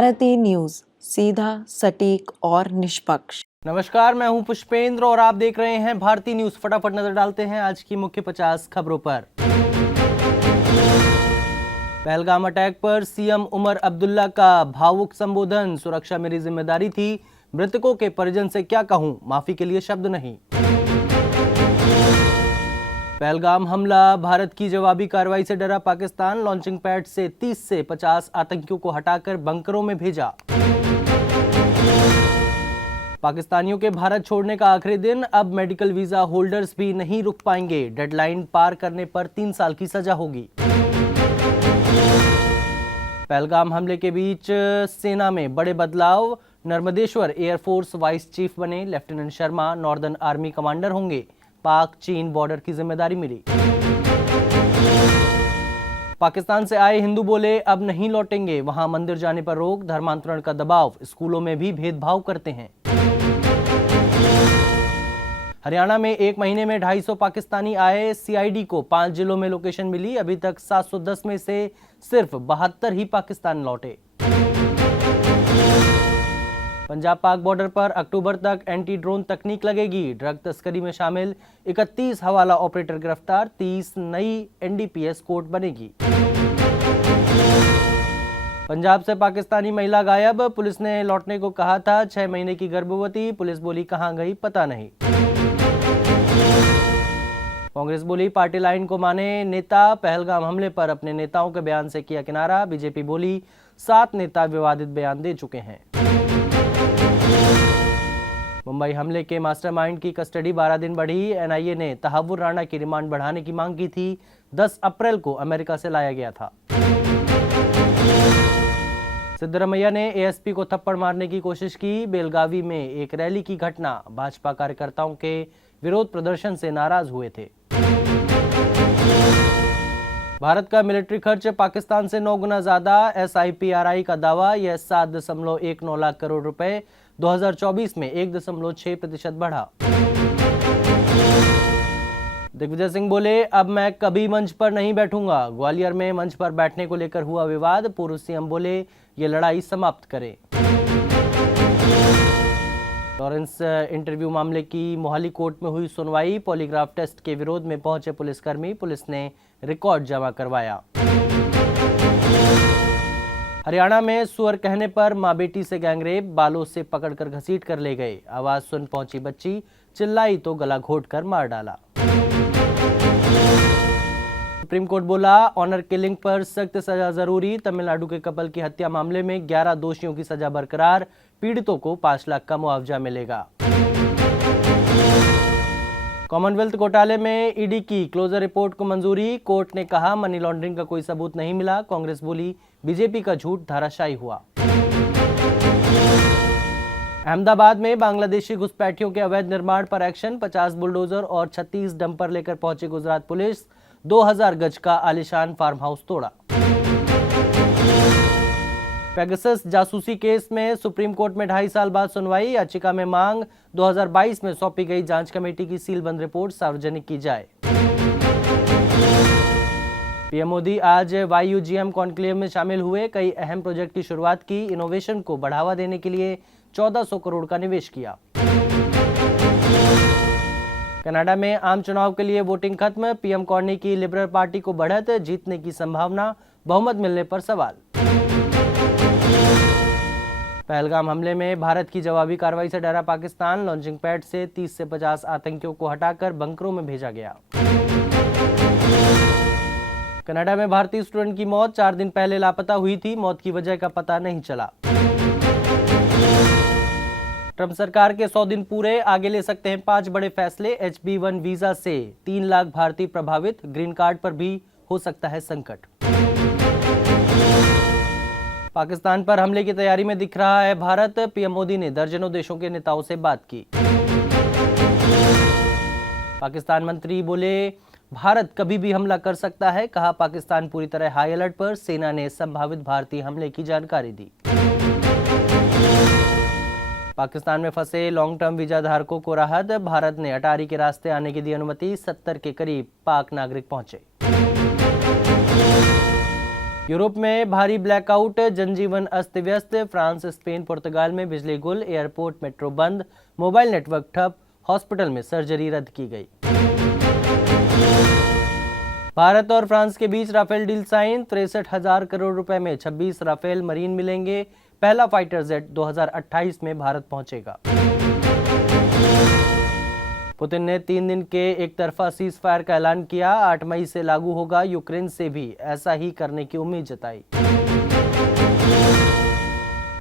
Bharti news, सीधा, सटीक और निष्पक्ष। नमस्कार, मैं हूं पुष्पेंद्र और आप देख रहे हैं भारती न्यूज। फटाफट नजर डालते हैं आज की मुख्य 50 खबरों पर। पहलगाम अटैक पर सीएम उमर अब्दुल्ला का भावुक संबोधन। सुरक्षा मेरी जिम्मेदारी थी, मृतकों के परिजन से क्या कहूं, माफी के लिए शब्द नहीं। पहलगाम हमला, भारत की जवाबी कार्रवाई से डरा पाकिस्तान। लॉन्चिंग पैड से 30 से 50 आतंकियों को हटाकर बंकरों में भेजा। पाकिस्तानियों के भारत छोड़ने का आखिरी दिन, अब मेडिकल वीजा होल्डर्स भी नहीं रुक पाएंगे। डेडलाइन पार करने पर 3 साल की सजा होगी। पहलगाम हमले के बीच सेना में बड़े बदलाव। नर्मदेश्वर एयरफोर्स वाइस चीफ बने lieutenant Sharma northern army commander होंगे। पाक चीन बॉर्डर की जिम्मेदारी मिली। पाकिस्तान से आए हिंदू बोले अब नहीं लौटेंगे, वहां मंदिर जाने पर रोक। धर्मांतरण का दबाव, स्कूलों में भी भेदभाव करते हैं। हरियाणा में एक महीने में 250 पाकिस्तानी आए। सीआईडी को 5 जिलों में लोकेशन मिली। अभी तक 710 में से सिर्फ 72 ही पाकिस्तान लौटे। पंजाब पाक बॉर्डर पर अक्टूबर तक एंटी ड्रोन तकनीक लगेगी। ड्रग तस्करी में शामिल 31 हवाला ऑपरेटर गिरफ्तार। 30 नई एनडीपीएस कोर्ट बनेगी। पंजाब से पाकिस्तानी महिला गायब, पुलिस ने लौटने को कहा था। 6 महीने की गर्भवती, पुलिस बोली कहां गई पता नहीं। कांग्रेस बोली पार्टी लाइन को माने नेता। पहलगाम हमले पर अपने नेताओं के बयान से किया किनारा। बीजेपी बोली 7 नेता विवादित बयान दे चुके हैं। मुंबई हमले के मास्टरमाइंड की कस्टडी 12 दिन बढ़ी। एनआईए ने तहावुर राणा की रिमांड बढ़ाने की मांग की थी। 10 अप्रैल को अमेरिका से लाया गया था। सिद्धरमैया ने एएसपी को थप्पड़ मारने की कोशिश की। बेलगावी में एक रैली की घटना, भाजपा कार्यकर्ताओं के विरोध प्रदर्शन से नाराज हुए थे। भारत का मिलिट्री खर्च पाकिस्तान से 9 गुना ज्यादा। एसआईपीआरआई का दावा, यह 7.19 लाख करोड़ रुपए 2024 में 1.6% बढ़ा। दिग्विजय सिंह बोले अब मैं कभी मंच पर नहीं बैठूंगा। ग्वालियर में मंच पर बैठने को लेकर हुआ विवाद। पूर्व सीएम बोले ये लड़ाई समाप्त करें। लॉरेंस इंटरव्यू मामले की मोहाली कोर्ट में हुई सुनवाई। पॉलीग्राफ टेस्ट के विरोध में पहुंचे पुलिसकर्मी, पुलिस ने रिकॉर्ड जमा करवाया। हरियाणा में सुअर कहने पर मां बेटी से गैंगरेप, बालों से पकड़कर घसीट कर ले गए। आवाज सुन पहुंची बच्ची, चिल्लाई तो गला घोंटकर मार डाला। सुप्रीम कोर्ट बोला ऑनर किलिंग पर सख्त सजा जरूरी। तमिलनाडु के कपल की हत्या मामले में 11 दोषियों की सजा बरकरार। पीड़ितों को 5 लाख का मुआवजा मिलेगा। कॉमनवेल्थ घोटाले में ईडी की क्लोजर रिपोर्ट को मंजूरी। कोर्ट ने कहा मनी लॉन्ड्रिंग का कोई सबूत नहीं मिला। कांग्रेस बोली बीजेपी का झूठ धाराशायी हुआ। अहमदाबाद में बांग्लादेशी घुसपैठियों के अवैध निर्माण पर एक्शन। 50 बुलडोजर और 36 डंपर लेकर पहुंची गुजरात पुलिस। 2000 गज का आलीशान फार्म हाउस तोड़ा। पेगासस जासूसी केस में सुप्रीम कोर्ट में 2.5 साल बाद सुनवाई। याचिका में मांग 2022 में सौंपी गई जांच कमेटी की सीलबंद रिपोर्ट सार्वजनिक की जाए। पीएम मोदी आज वाईयूजीएम कॉन्क्लेव में शामिल हुए। कई अहम प्रोजेक्ट की शुरुआत की। इनोवेशन को बढ़ावा देने के लिए 1400 करोड़ का निवेश किया। कनाडा में आम चुनाव के लिए वोटिंग खत्म। पीएम कॉर्नी की लिबरल पार्टी को बढ़त, जीतने की संभावना, बहुमत मिलने पर सवाल। पहलगाम हमले में भारत की जवाबी कार्रवाई से डरा पाकिस्तान। लॉन्चिंग पैड से 30 से 50 आतंकियों को हटाकर बंकरों में भेजा गया। कनाडा में भारतीय स्टूडेंट की मौत 4 दिन पहले लापता हुई थी। मौत की वजह का पता नहीं चला। ट्रंप सरकार के 100 दिन पूरे, आगे ले सकते हैं 5 बड़े फैसले। HB1 वीजा से 3 लाख भारतीय प्रभावित। ग्रीन कार्ड पर भी हो सकता है संकट। पाकिस्तान पर हमले की तैयारी में दिख रहा है भारत। पीएम मोदी ने दर्जनों देशों के नेताओं से बात की। पाकिस्तान मंत्री बोले भारत कभी भी हमला कर सकता है। कहा पाकिस्तान पूरी तरह हाई अलर्ट पर। सेना ने संभावित भारतीय हमले की जानकारी दी। पाकिस्तान में फंसे लॉन्ग टर्म वीजा धारकों को राहत। भारत ने अटारी के रास्ते आने की दी अनुमति। 70 के करीब पाक नागरिक पहुंचे। यूरोप में भारी ब्लैकआउट, जनजीवन अस्त व्यस्त। फ्रांस, स्पेन, पुर्तगाल में बिजली गुल, एयरपोर्ट, मेट्रो बंद, मोबाइल नेटवर्क ठप, हॉस्पिटल में सर्जरी रद्द की गई। भारत और फ्रांस के बीच राफेल डील साइन, 63,000 करोड़ रुपए में 26 राफेल मरीन मिलेंगे। पहला फाइटर जेट 2028 में भारत पहुंचेगा। पुतिन ने 3 दिन के एक तरफा सीज फायर का ऐलान किया, 8 मई से लागू होगा। यूक्रेन से भी ऐसा ही करने की उम्मीद जताई।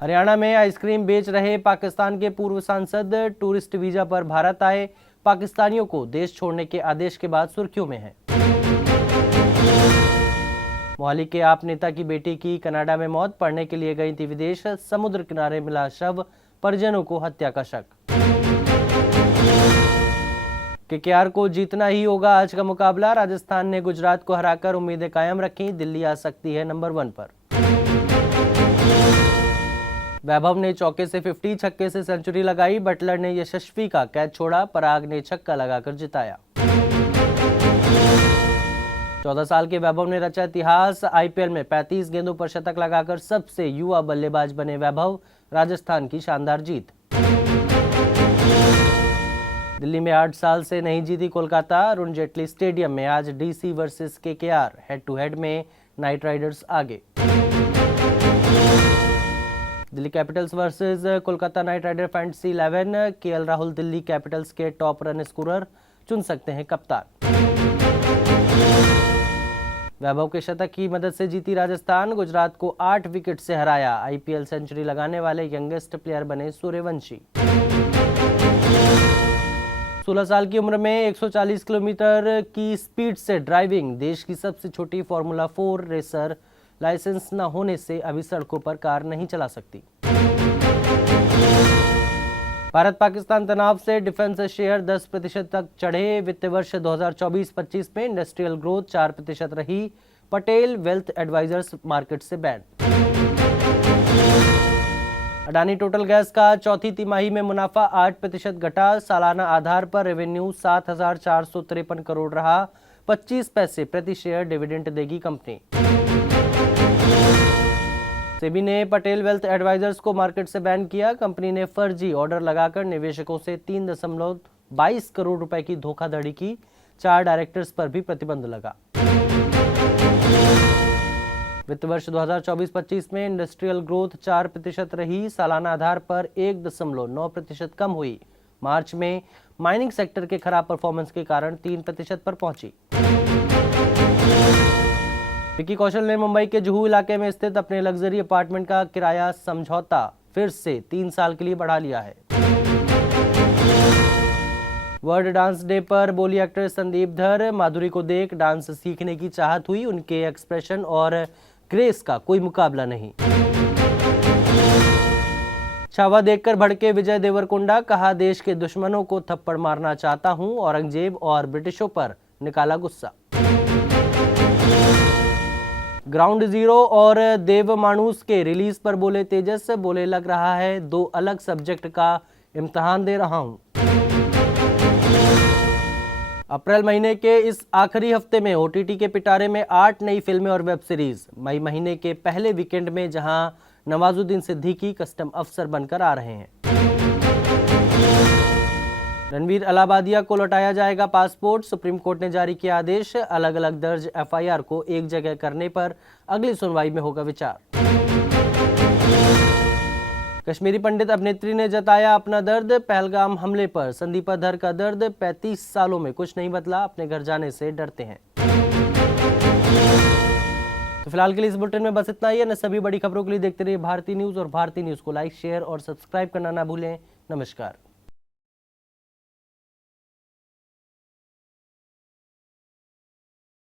हरियाणा में आइसक्रीम बेच रहे पाकिस्तान के पूर्व सांसद टूरिस्ट वीजा पर भारत आए। पाकिस्तानियों को देश छोड़ने के आदेश के बाद सुर्खियों में है। मोहाली के आप नेता की बेटी की कनाडा में मौत, पढ़ने के लिए गई थी विदेश। समुद्र किनारे मिला शव, परिजनों को हत्या का शक। केकेआर को जीतना ही होगा आज का मुकाबला। राजस्थान ने गुजरात को हराकर उम्मीदें कायम रखी। दिल्ली आ सकती है नंबर 1 पर। वैभव ने चौके से 50, छक्के से सेंचुरी लगाई। बटलर ने यशस्वी का कैच छोड़ा, पराग ने छक्का लगाकर जिताया। 14 साल के वैभव ने रचा इतिहास। आईपीएल में 35 गेंदों पर शतक लगाकर सबसे युवा बल्लेबाज बने वैभव। राजस्थान की शानदार जीत। दिल्ली में 8 साल से नहीं जीती कोलकाता। अरुण जेटली स्टेडियम में आज DC versus KKR. Head to head में नाइट राइडर्स आगे। Delhi Capitals versus Kolkata Knight Rider fantasy 11। KL Rahul Delhi Capitals के टॉप रन स्कोरर, चुन सकते हैं कप्तान। वैभव के शतक की मदद से जीती राजस्थान। गुजरात को 8 विकेट से हराया। आईपीएल सेंचुरी लगाने वाले यंगेस्ट प्लेयर बने सूर्यवंशी। 16 साल की उम्र में 140 किलोमीटर की स्पीड से ड्राइविंग। देश की सबसे छोटी फार्मूला 4 रेसर। लाइसेंस न होने से अभी सड़कों पर कार नहीं चला सकती। भारत पाकिस्तान तनाव से डिफेंस शेयर 10% तक चढ़े। वित्त वर्ष 2024-25 में इंडस्ट्रियल ग्रोथ 4% रही। पटेल वेल्थ एडवाइजर्स मार्केट से बैन। अडानी टोटल गैस का चौथी तिमाही में मुनाफा 8% घटा। सालाना आधार पर रेवेन्यू 7,453 करोड़ रहा। 25 पैसे प्रति शेयर डिविडेंड देगी कंपनी। सेबी ने पटेल वेल्थ एडवाइजर्स को मार्केट से बैन किया। कंपनी ने फर्जी ऑर्डर लगाकर निवेशकों से 3.22 करोड़ रुपए की धोखाधड़ी की। 4 डायरेक्टर्स पर भी प्रतिबंध लगा। वित्त वर्ष 2024-25 में इंडस्ट्रियल ग्रोथ 4% रही। सालाना आधार पर 1.9% कम हुई। मार्च में माइनिंग सेक्टर के खराब परफॉर्मेंस के कारण 3% पर पहुंची। विक्की कौशल ने मुंबई के जुहू इलाके में स्थित अपने लग्जरी अपार्टमेंट का किराया समझौता फिर से 3 साल के लिए बढ़ा लिया है। वर्ल्ड डांस डे पर बोली एक्टर संदीप धर, माधुरी को देख डांस सीखने की चाहत हुई। उनके एक्सप्रेशन और ग्रेस का कोई मुकाबला नहीं। छावा देखकर भड़के विजय देवरकोंडा, कहा देश के दुश्मनों को थप्पड़ मारना चाहता हूं। औरंगजेब और ब्रिटिशों पर निकाला गुस्सा। ग्राउंड जीरो और देव मानुस के रिलीज पर बोले तेजस, बोले लग रहा है 2 अलग सब्जेक्ट का इम्तिहान दे रहा हूं। अप्रैल महीने के इस आखिरी हफ्ते में ओटीटी के पिटारे में 8 नई फिल्में और वेब सीरीज। मई महीने के पहले वीकेंड में जहां नवाजुद्दीन सिद्दीकी कस्टम अफसर बनकर आ रहे हैं। रणवीर अलाहाबादिया को लौटाया जाएगा पासपोर्ट। सुप्रीम कोर्ट ने जारी किया आदेश। अलग अलग दर्ज एफआईआर को एक जगह करने पर अगली सुनवाई में होगा विचार। कश्मीरी पंडित अभिनेत्री ने जताया अपना दर्द। पहलगाम हमले पर संदीपा धर का दर्द, 35 सालों में कुछ नहीं बदला, अपने घर जाने से डरते हैं। तो फिलहाल के लिए इस बुलेटिन में बस इतना ही है। न सभी बड़ी खबरों के लिए देखते रहिए भारती न्यूज और भारती न्यूज को लाइक, शेयर और सब्सक्राइब करना ना भूलें। नमस्कार।